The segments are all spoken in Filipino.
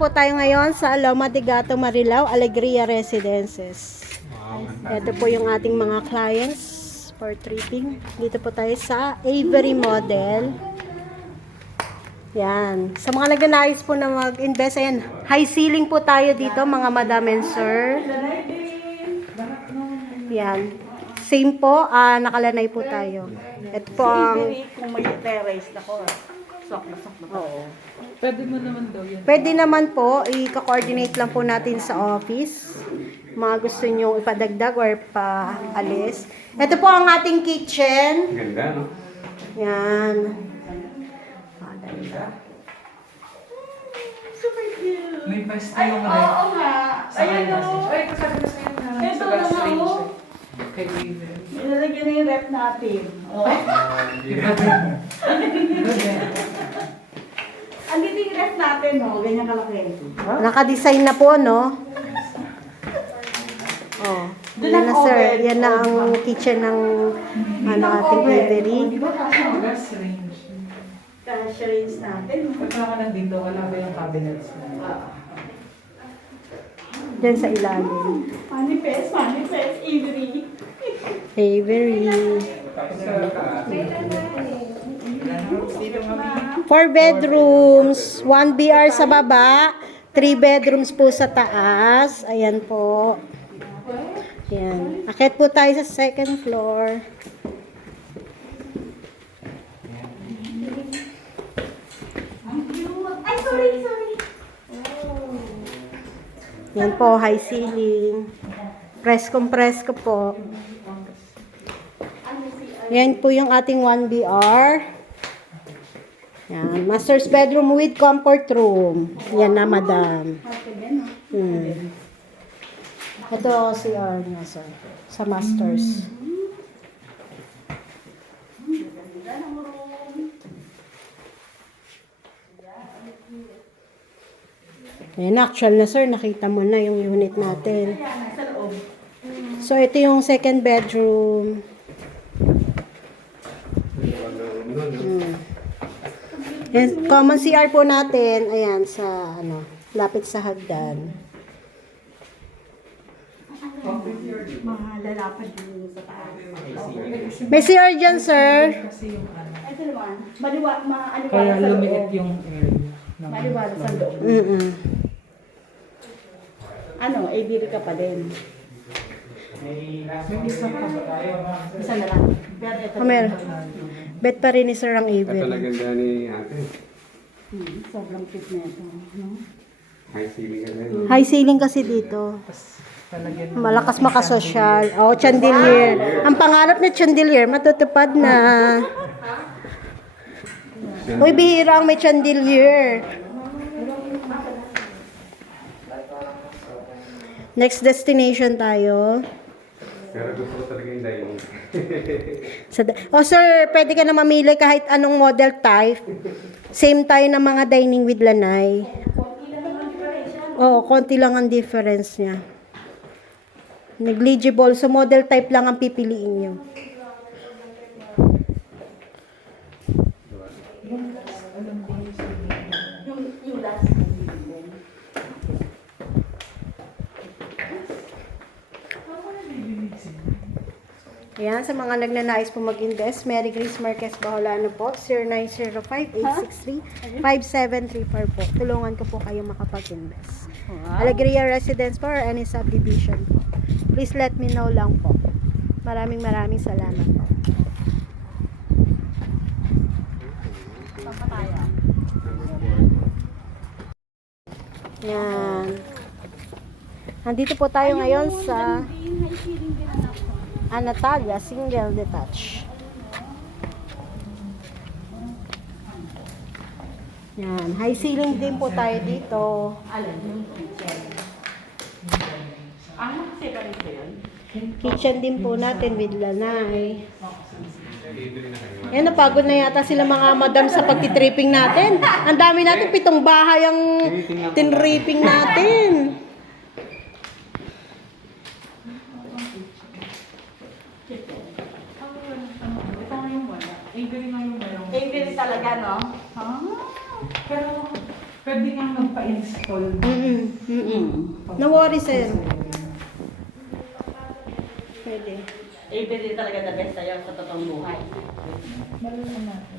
po tayo ngayon sa Loma de Gato, Marilao, Alegria Residences. Ito po yung ating mga clients for tripping. Dito po tayo sa Avery Model. Yan. Sa mga nagnanais po na mag-invest, ayan, high ceiling po tayo dito, mga madam and sir. Yan. Same po, nakalanay po tayo. Ito po ang... Kung may terrace na ko, sok na Oo. Pwede mo naman daw yan. Pwede naman po, i-coordinate lang po natin sa office. Mga gusto nyo ipadagdag or paalis. Ito po ang ating kitchen. Ganda, no? Yan. Ganda. super cute. May pwesto Ay, yung oo nga. Ayan o. Ay, kasabi na sa'yo na. Ito Sa na gas nga range. o. Kay Weaver. Ilalagyan na yung rep natin. Oh. Ang ganda yung rep natin, no? Ganyan kalaki. Naka-design na po, no? Oh. Doon Yan ang na, sir. oven. Yan na ang kitchen ng ating Avery. Di ba kasi Gas range. cash range natin? Pagka ka nandito, wala ba yung cabinets na? Diyan sa ilalim. Manifest, Avery. Avery. Dito kami. 4 bedrooms, 1 BR sa baba, 3 bedrooms po sa taas. Ayan po. Ayan. Akit po tayo sa second floor. Ay, sorry. Yan po, high ceiling. Presko po. Yan po yung ating 1 BR. Yan. Master's bedroom with comfort room. Yan na, madam. Ito CR niya, sir. Sa masters. Ayan, actual na, sir. Nakita mo na yung unit natin. Sa loob. So, ito yung second bedroom. Yan, common CR po natin. Ayan, sa, lapit sa hagdan. Mga lalapad din sa taas. May CR dyan, sir. Kasi yung ano. Ito naman, maaliwala Kaya sa lumiit loob. yung area. Maliwala sa loob. Avery ka pa din. May isa pa ba tayo? Isa na lang. Pero ito. Meron. Bet pa rin ni sir ang Ito Avery. na ganda ni ate. Sobrang cute na ito. No? High ceiling ka rin. High ceiling kasi dito. Talagyan Malakas makasosyal. Oh, chandelier. Ang pangarap na chandelier, matutupad na. Uy, bihira ang may chandelier. Next destination tayo. Pero gusto ko talaga yung dining. Oh, sir, pwede ka na mamili kahit anong model type. Same tayo ng mga dining with lanay. Oo, konti lang ang difference niya. Negligible. So, model type lang ang pipiliin nyo. Yung last. Ayan, sa mga nagnanais po mag-invest, Mary Grace Marquez Baholano po, 0905-863-5734 po. Tulungan ko po kayo makapag-invest. Alegria Residence po or any subdivision po. Please let me know lang po. Maraming salamat po. Yan. Nandito po tayo ngayon sa Anatalia Single Detached. Yan. High ceiling din po tayo dito. Alam yung kitchen. Separate ba yun? Kitchen din po natin with lanay. Yan, napagod na yata sila mga madam sa pagtitripping natin. Ang dami natin, 7 bahay ang tinripping natin. Ito nga yung wala. Avery nga yung meron. Avery talaga, no? Pero Pwede nga magpa-install. No-worry, sir. Pwede. Avery talaga the best sa'yo sa totoong buhay. Malalaman natin.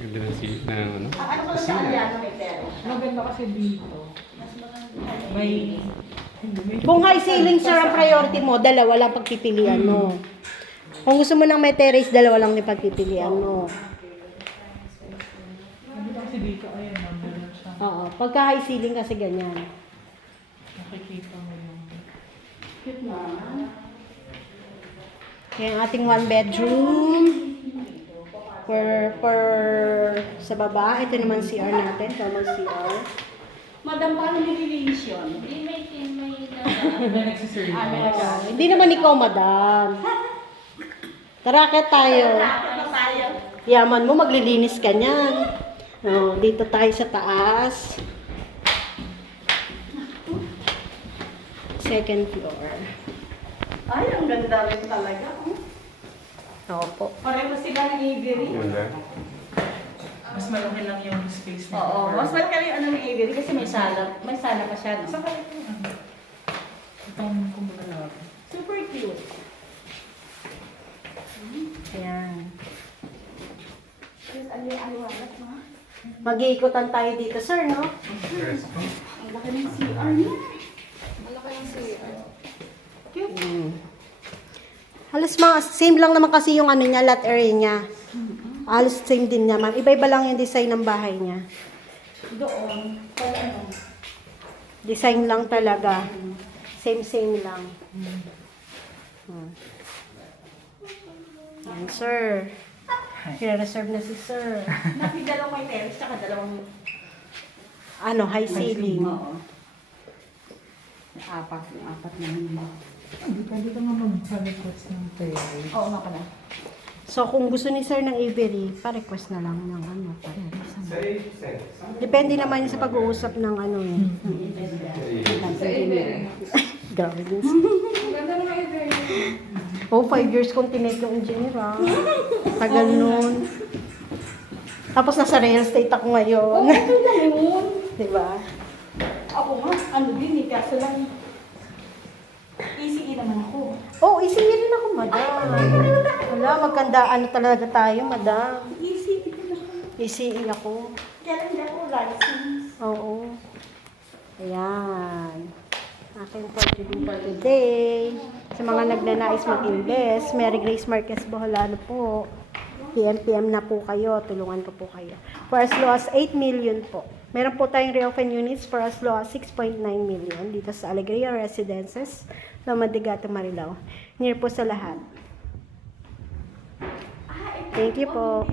Ganda na ano? Ano ko lang sa Aliano may pera? Maganda kasi dito. May... Hindi, may... Kung high ceiling, sir, ang priority mo, dalawa lang pagpipilian mo. Kung gusto mo ng may terrace, dalawa lang din pagpipilian mo. Maganda kasi dito, ayan, meron siya. Oo. Pagka high ceiling kasi ganyan. Nakikita mo yung... Cute na. Kaya ang ating one bedroom. Per sa baba. Ito naman CR natin. Normal CR. Madam, paano nililinis yun? May nagsiserve. Hindi naman ikaw, madam. Tara, kaya tayo. Bakit na tayo? Yaman mo, maglilinis ka niyan. Oh, dito tayo sa taas. Second floor. Ay, ang ganda rin talaga. Opo. Pareho sila ng Avery. Ganda. Mas malaki lang yung space na. Oo, mas malaki yung ano ng Avery kasi may sala pa siya. No? Saka ito yung ano. Itong kumbaga. Super cute. Ayan. Aliwanag mo. Mag-iikutan tayo dito, sir, no? Ang laki ng CR niya. Halos mga, same lang naman kasi yung ano niya, lot area niya. Halos same din niya, ma'am. Iba-iba lang yung design ng bahay niya. Doon. Pala ano. Design lang talaga. Same lang. Yan, sir. I-reserve na si sir. May dalawang may terrace, tsaka dalawang Ano, high ceiling. Oo. Apat na yun. Hindi pwede ka nga mag-request ng terrace. Oo nga pala. So, kung gusto ni sir ng Avery, pa-request na lang ng ano. Safe. Depende naman yun sa pag-uusap ng ano eh. Gardens. Oh, 5 years kong tinig yung engineer ah. Tagal nun. Tapos nasa real estate ako ngayon. Okay lang yun. Diba? Ako nga, ano din eh, kaso lang easy naman ako. Oh, easy rin ako, madam. Wala, maganda ano talaga tayo, madam. Easy din ako. Easy ako. Kaya lang ako license. Oo. Ayan. Aking fortune for today. Sa mga nagnanais mag-invest, Mary Grace Marquez Boholano po. PM na po kayo. Tulungan ko po kayo. For as low as 8 million po. Meron po tayong reopen units for as low as 6.9 million dito sa Alegria Residences, Loma de Gato, Marilao. Near po sa lahat. Thank you po.